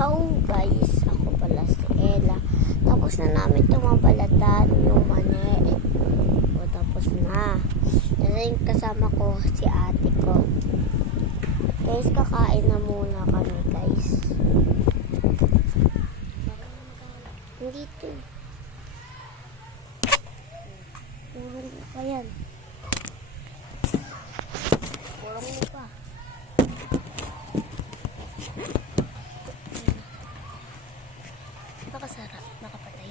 So guys, ako pala si Ella. Tapos na namin tumabalatan yung mani. O tapos na. Yan yung kasama ko si ate ko. Guys, kakain na muna kami guys. Dito. Pulong mo pa yan. Pulong mo pa. Nakasarap, nakapatay.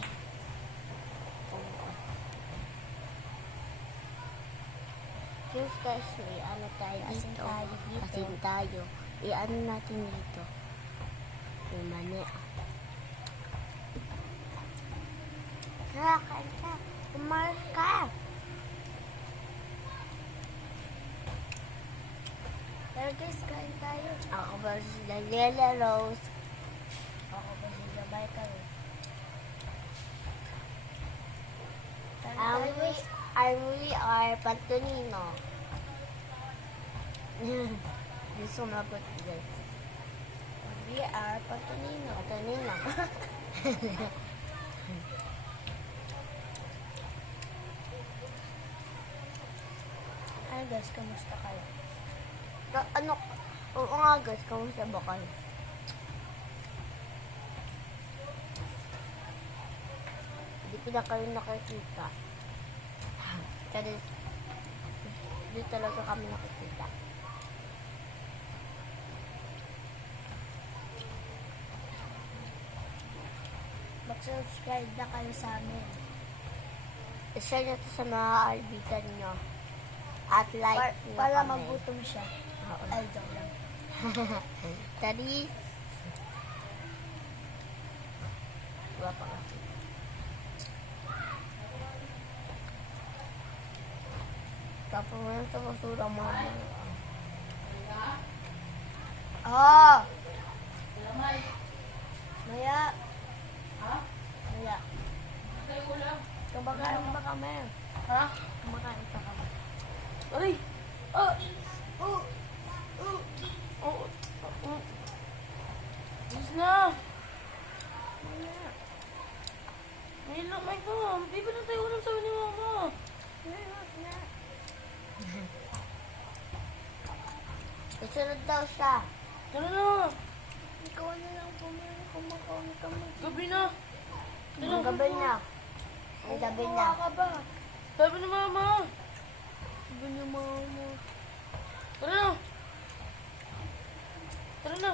Cheers guys, ano tayo dito? Asin tayo. I-ano natin dito. Yung mani. Tara, kain ka. Umalas ka. Tara guys, kain tayo. Ako ba si Daniela Rose? Ako ba si Jabay Karo? We are Pantonino. Di sumagot guys. We are Pantonino. Pantonino. Hi guys, kamusta kayo? Oo nga guys, kamusta ba kayo? Hindi ko na kayo nakikita. Kasi hindi talaga kami nakikita. Mag-subscribe na kayo sa amin. I-share nyo ito sa mga kaibigan nyo. At like nyo para kami. magutom siya. Oo. Ay, joke lang. Tari. Wala pa kasi. Tapos mo yung sa basura mo. Ah! Maya. Ha? Maya. Kumakain pa kami. Ha? Kumakain pa kami. Aray! Ah! Oh! Oh! Oh! Oh! Diyos na! Maya. May lamay ko. Di ba na tayo ulam sabi ni mama? Maya. Isunod daw siya. Tara na! Ikaw na lang pumili. Kumakain kami. Gabi na! Ang gabi na. Ang gabi na. Kuha ka ba? Sabi ni mama! Sabi niyo mama. Tara na! Tara na!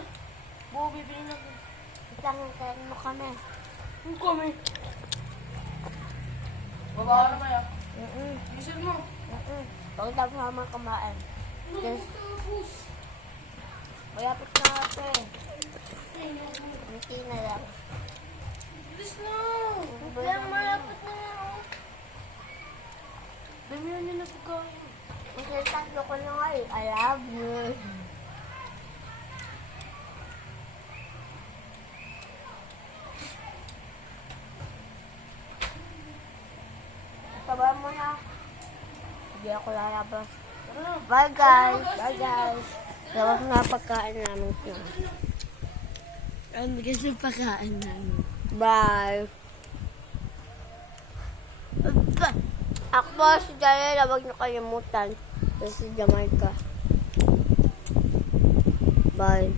Buo, bibili natin. Itangan mo kami. Ang kami? Baba na kaya? Bisan mo? Huwag na mama kumain. Yes. Mayapit na natin. Hindi na lang. Bilis na! Kaya malapit na lang. Damihan niyo na pagkain. Kasi tatlo ko na nga eh. I love you. Sabahan mo na. Hindi ako lalabas. Bye guys. Bye guys. Labas na pagkain namin siya. Ang bigas ng pagkain namin. Bye. Ako po si Jalela. Huwag niyo kalimutan. Si Jamaica. Bye.